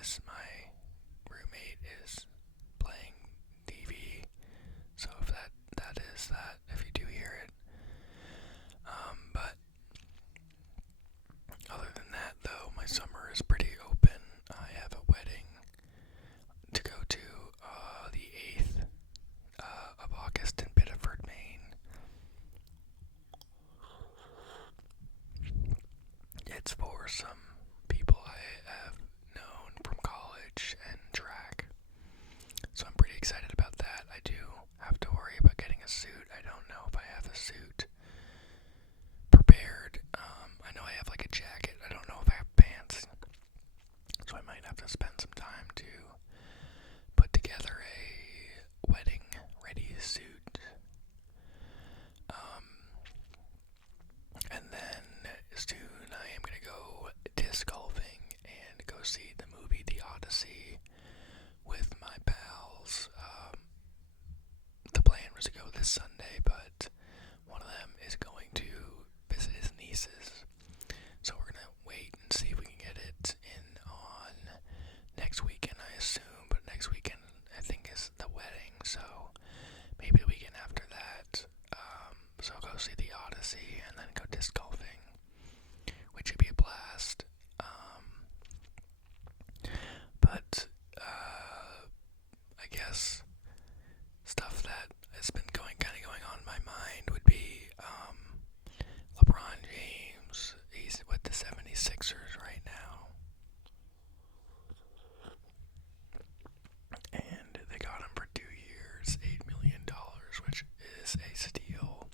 is my roommate is playing TV. So if that is that, if you do hear it. But other than that, though, my summer is pretty open. I have a wedding to go to the 8th of August in Biddeford, Maine. It's for some people I have known from college and track. So I'm pretty excited about that. I do have to worry about getting a suit. I don't know if I have a suit prepared. I know I have like a jacket. I don't know if I have pants. So I might have to spend some time to put together a wedding ready suit. And then soon I am going to go disc golfing and go see the movie The Odyssey with my pals. The plan was to go this Sunday, but one of them is going to visit his nieces. So we're going to wait and see if we can get it in on next weekend, I assume. But next weekend, I think, is the wedding. So maybe the weekend after that. So go see The Odyssey and then go disc golfing, which would be a blast. But I guess stuff that has been kind of going on in my mind would be LeBron James. He's with the 76ers right now. And they got him for 2 years, $8 million, which is a steal.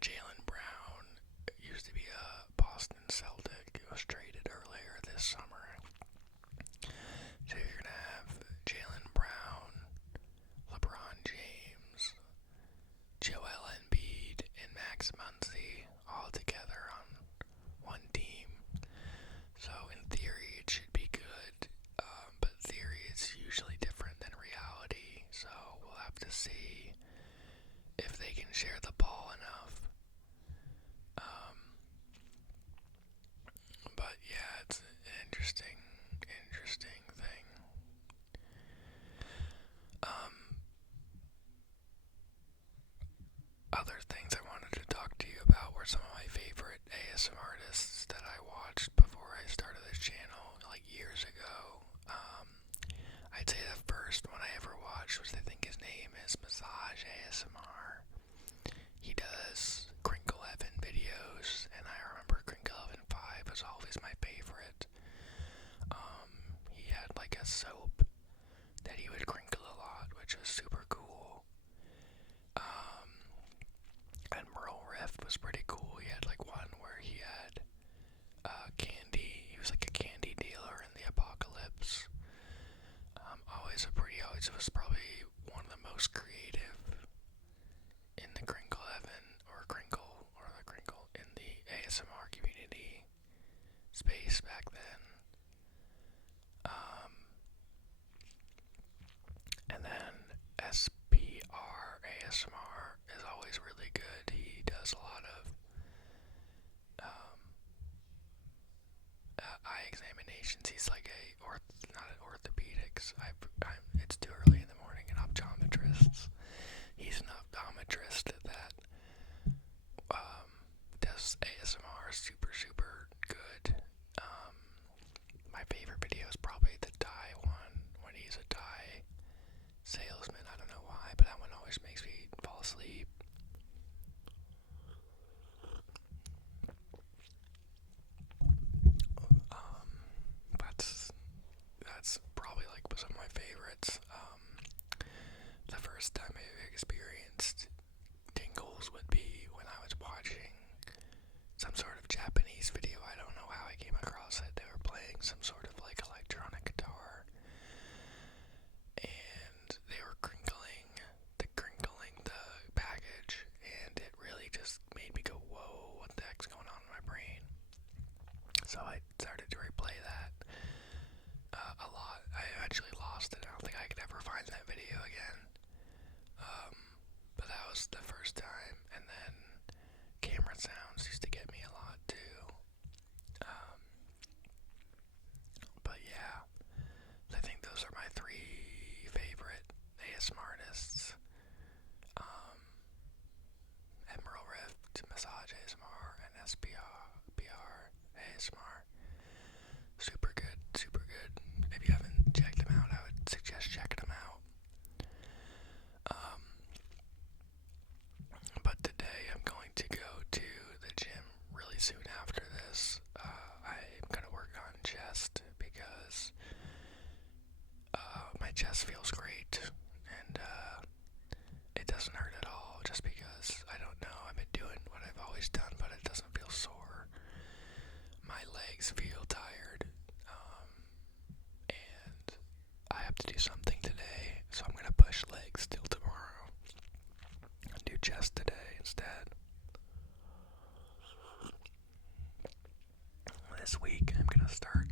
Jaylen Brown used to be a Boston Celtic. He was traded earlier this summer. So you're going to have Jaylen Brown, LeBron James, Joel Embiid, and Max Muncy all together on one team. So in theory it should be good, but theory is usually different than reality. So we'll have to see if they can share the ball enough. But yeah, it's an interesting thing. Other things I wanted to talk to you about were some of my favorite ASMR artists that I watched before I started this channel, like years ago. I'd say the first one I ever watched was, I think his name is Massage ASMR. He does Crinkle Heaven videos, and I remember Crinkle Heaven 5 was always my favorite. He had like a soap that he would crinkle a lot, which was super cool. And Merle Riff was pretty cool. He had like one where he had candy. He was like a candy dealer in the apocalypse. Always was probably one of the most creative in the Crinkle Heaven or the Crinkle in the ASMR community space back then. And then SPR ASMR is always really good. He does a lot of eye examinations. He's like not an orthopedics. It's too early in the morning, an optometrist. He's an optometrist that does ASMR super good. My favorite video is probably the dye one, when he's a dye salesman. I don't know why, but that one always makes me fall asleep. That's probably like some of my favorites. The first time I experienced tingles would be when I was watching some sort of Japanese video. I don't know how I came across it. They were playing some sort of like electronic guitar, and they were crinkling the package, and it really just made me go, whoa, what the heck's going on in my brain? So I started to replay that a lot. I eventually lost it. I don't think I could ever find that video again. But that was the first time. And then camera sounds used to get me a lot too. But yeah, ASMR. Super good, super good. If you haven't checked them out, I would suggest checking them out. But today I'm going to go to the gym really soon after this. I'm going to work on chest because my chest feels great and it doesn't hurt at all just because, I don't know, I've been doing what I've always done, but it doesn't feel sore. My legs feel tired, and I have to do something today, so I'm going to push legs till tomorrow and do chest today instead. This week I'm going to start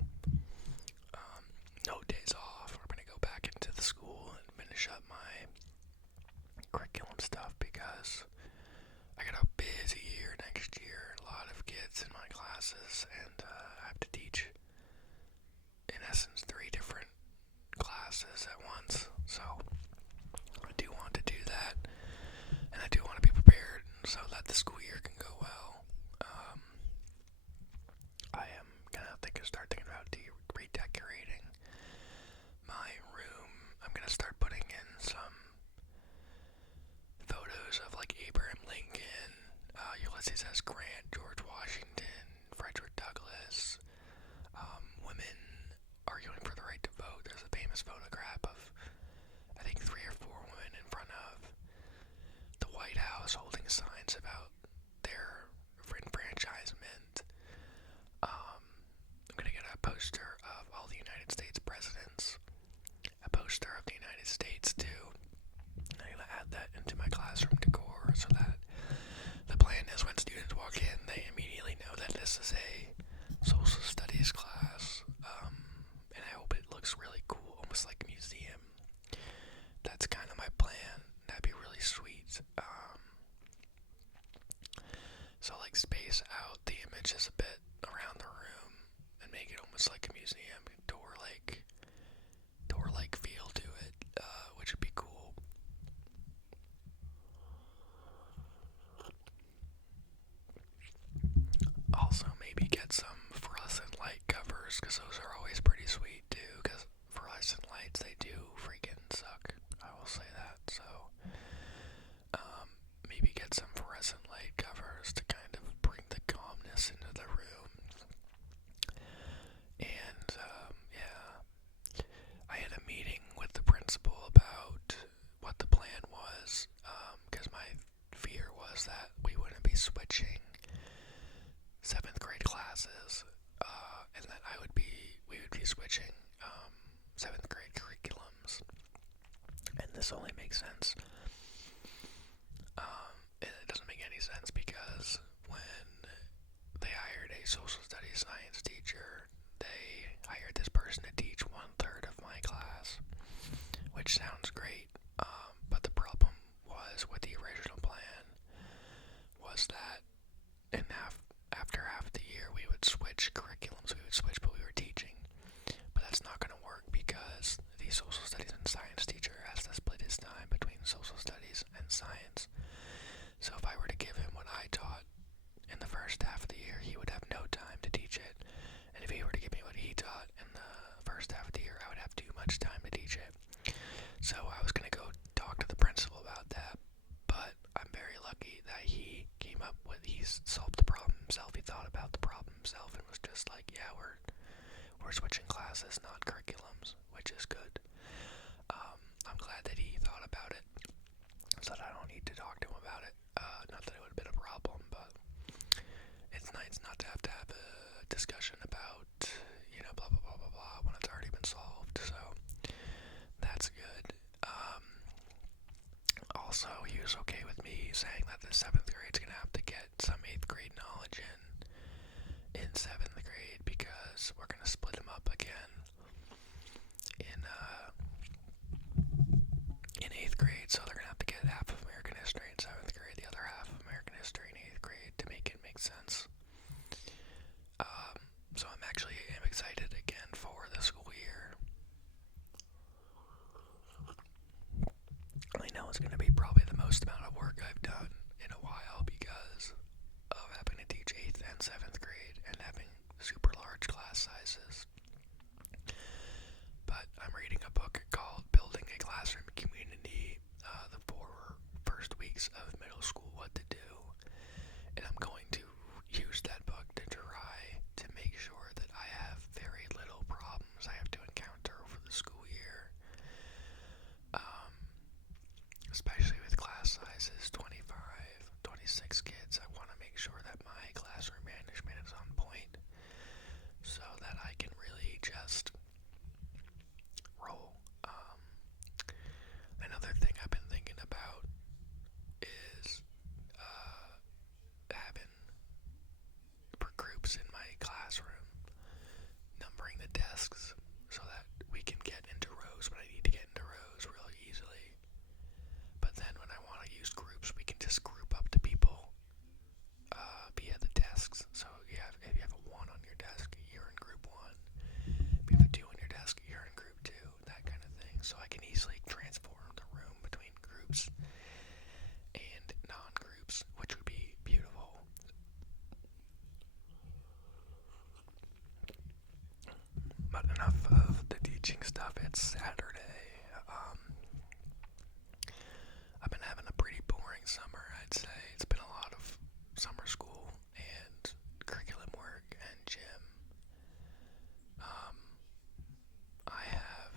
no days off. We're going to go back into the school and finish up my curriculum stuff because I got a busy year next year, a lot of kids in my classes, and I have to teach, in essence, 3 different classes at once, so I do want to do that, and I do want to be prepared so that the school year can go well. I am going to start thinking about redecorating my room. I'm going to start putting in some photos of like Abraham Lincoln, Ulysses S. Grant, George Washington, Frederick Douglass, women arguing for the right to vote. There's a famous photograph of, I think, 3 or 4 women in front of the White House holding signs about their enfranchisement. I'm gonna get a poster of all the United States presidents, a poster of the United States too. I'm gonna add that into my classroom decor so that the plan is when students walk in, they immediately know that this is a social studies class, and I hope it looks really cool, almost like a museum. That's kind of my plan. That'd be really sweet. So like space out the images a bit around the room and make it almost like a museum, door-like feel to it, which would be cool. Also, maybe get some fluorescent light covers, because those are always pretty sweet too, because fluorescent lights, they do freaking suck, I will say that. So maybe get some fluorescent light covers to kind of bring the calmness into the room. And yeah, I had a meeting with the principal about what the plan was, because my fear was that we wouldn't be switching 7th grade classes, and that we would be switching 7th grade curriculums. And this only makes sense. It doesn't make any sense because when they hired a social studies science teacher, they hired this person to teach 1/3 of my class, which sounds great, but the problem was with the original plan was that after half the year we would switch curriculums, but we were teaching. But that's not going to work because the social studies and science teacher has to split his time between social studies and science. So if I were to give him what I taught in the first half of the year, he would have no time to teach it. And if he were to give me what he taught in the first half of the year, I would have too much time to teach it. So I was going to go talk to the principal about that, but I'm very lucky that he solved the problem himself. He thought about the problem himself and was just like, yeah, we're switching classes, not curriculums, which is good. I'm glad that he thought about it, so that I don't need to talk to him about it. Not that it would have been a problem, but it's nice not to have a discussion about, blah, blah, blah, blah, blah, when it's already been solved, so that's good. Also, he was okay with me saying that the 7th grade's gonna have to get some 8th grade knowledge in 7th grade because we're gonna split them up again in 8th grade, so they're gonna have to get half of American history in 7th grade, the other half of American history in 8th grade to make it make sense. So I'm excited again for the school year. I know it's going to be probably the most amount of work I've done in a while because of having to teach 8th and so I can easily transform the room between groups and non-groups, which would be beautiful. But enough of the teaching stuff. It's Saturday. I've been having a pretty boring summer, I'd say. It's been a lot of summer school and curriculum work and gym. I have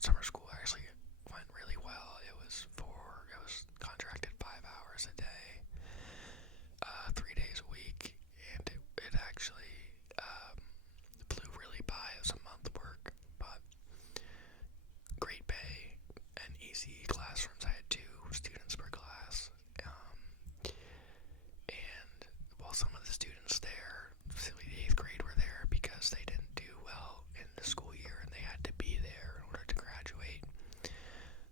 summer school actually went really well. It was contracted 5 hours a day, 3 days a week, and it actually flew really by. It was a month work, but great pay and easy classrooms. I had 2 students per class, and while some of the students there, specifically the 8th grade, were there because they didn't do well in the school year and they had to be there in order to graduate,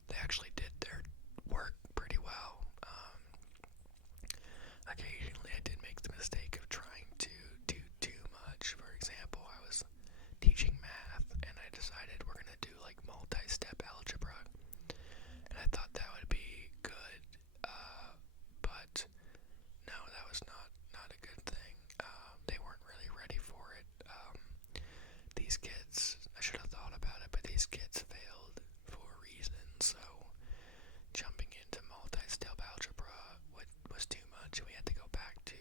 they actually did their work pretty well. Occasionally I did make the mistake of trying to do too much. For example, I was teaching math and I decided we're going to do like multi-step algebra, and I thought that would be good, but no, that was not a good thing. They weren't really ready for it. These kids, I should have thought about it, but these kids failed for a reason, so jumping into multi-step algebra was too much. We had to go back to,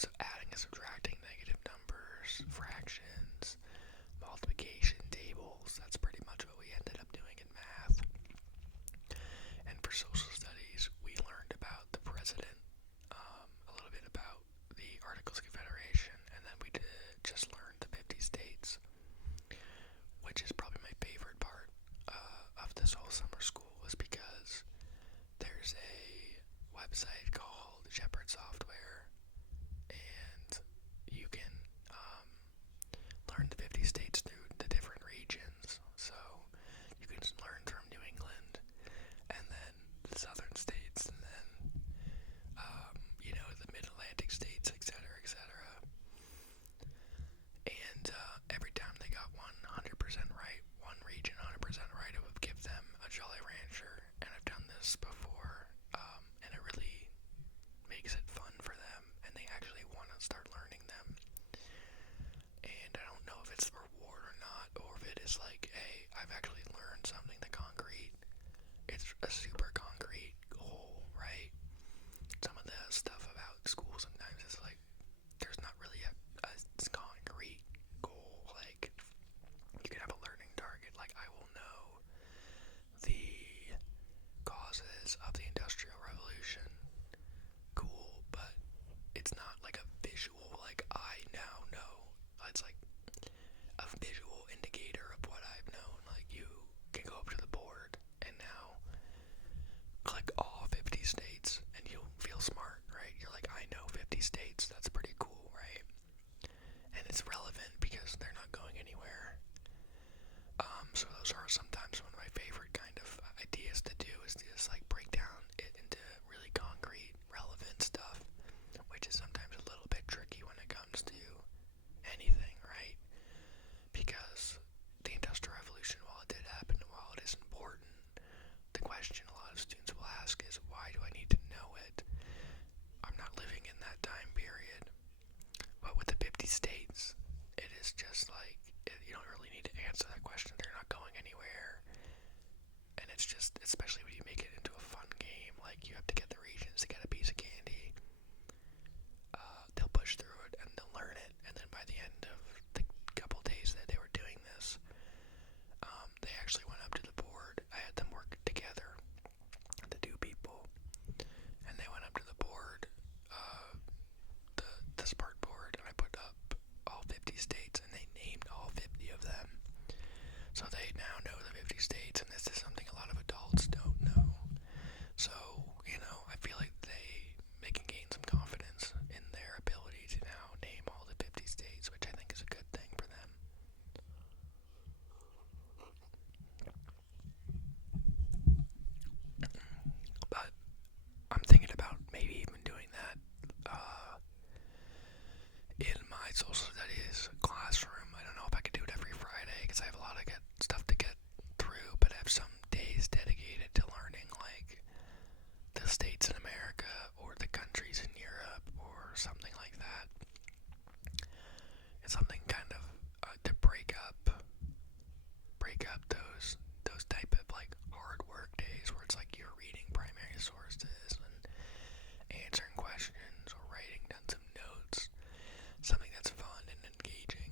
so adding and subtracting negative numbers, fractions, multiplication tables. That's pretty much what we ended up doing in math. And for social studies, we learned about the president, a little bit about the Articles of Confederation, and then we just learned the 50 states, which is probably my favorite part of this whole summer school, was because there's a website called Shepherd Software, and you can learn the 50 states through the different regions. So you can just learn from New England, and then the southern states, and then the mid-Atlantic states, etc., etc. And every time they got 100% right, one region 100% right, it would give them a Jolly Rancher. And I've done this before, and it really makes it fun for them, and they actually want to start learning them. And I don't know if it's the reward or not, or if it is like, hey, I've actually learned something that concrete. It's a super concrete goal, right? Some of the stuff about school sometimes is like, there's not really a concrete goal. Like, you can have a learning target, like I will know the causes of the Industrial Revolution. Cool, but it's not like a visual, like I now know. It's like a visual indicator of what I've known. Like, you can go up to the board and now click all 50 states and you'll feel smart, right? You're like, I know 50 states. That's pretty cool, right? And it's relevant because they're not going anywhere. So those are sometimes one of my favorite kind of ideas to do, is to just like break down it into really concrete, relevant stuff, which is sometimes a little bit tricky when it comes to anything, right? Because the Industrial Revolution, while it did happen, while it is important, the question a lot of students will ask is, why do I need to know it? I'm not living in that time period. But with the 50 states, it is just like, you don't really need to answer that question. They're not going anywhere. And it's just, especially when you make it into a fun game, like you have to get the regions to get a piece of candy. They'll push through it and they'll learn it. And then by the end of the couple days that they were doing this, they actually went up to the board. I had them work together, the 2 people, and they went up to the board, the smart board, and I put up all 50 states, and they named all 50 of them. So they now know the 50 states, and this is something a lot of adults don't know. So, I feel like they can gain some confidence in their ability to now name all the 50 states, which I think is a good thing for them. But I'm thinking about maybe even doing that in my social studies classroom. I don't know if I could do it every Friday because I have a lot something kind of to break up those type of like hard work days where it's like you're reading primary sources and answering questions or writing down some notes. Something that's fun and engaging.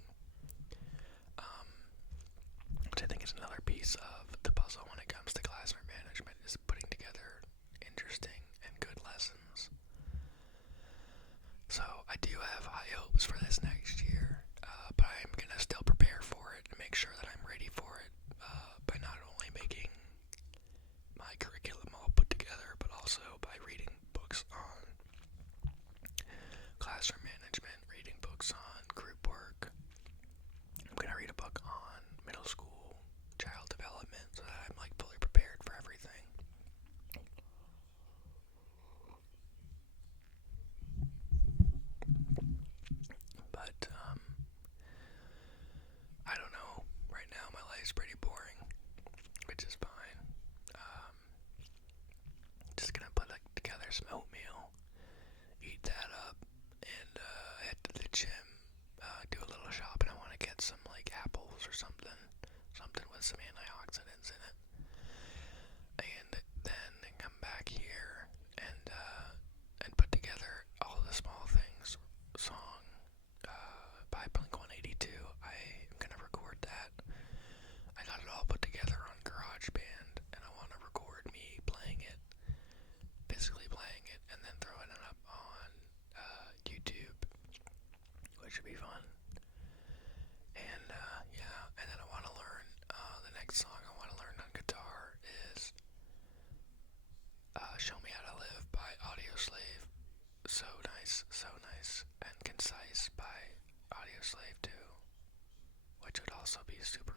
Which I think is another piece of the puzzle when it comes to classroom management, is putting together interesting and good lessons. So I do have high hopes for this next year, but I'm going to still prepare for it and make sure that I'm ready for it by not only making my curriculum all put together, but also by reading books on classroom management, reading books on group work. I'm going to read a book on middle school child development so that I'm like fully prepared for everything. But I don't know. Right now my life's pretty boring, which is fine. Just gonna put like together some oatmeal, eat that up, and head to the gym. Do a little shopping. I want to get some like apples or something with some antioxidants in it, and then come back here and put together all the small things song by Blink-182. I am gonna record that. I got it all put together on GarageBand, and I want to record me playing it, physically playing it, and then throwing it up on YouTube, which would be fun. And yeah, and then I want to learn the next song I want to learn on guitar is Show Me How to Live by Audioslave. So nice and concise by Audioslave too, which would also be super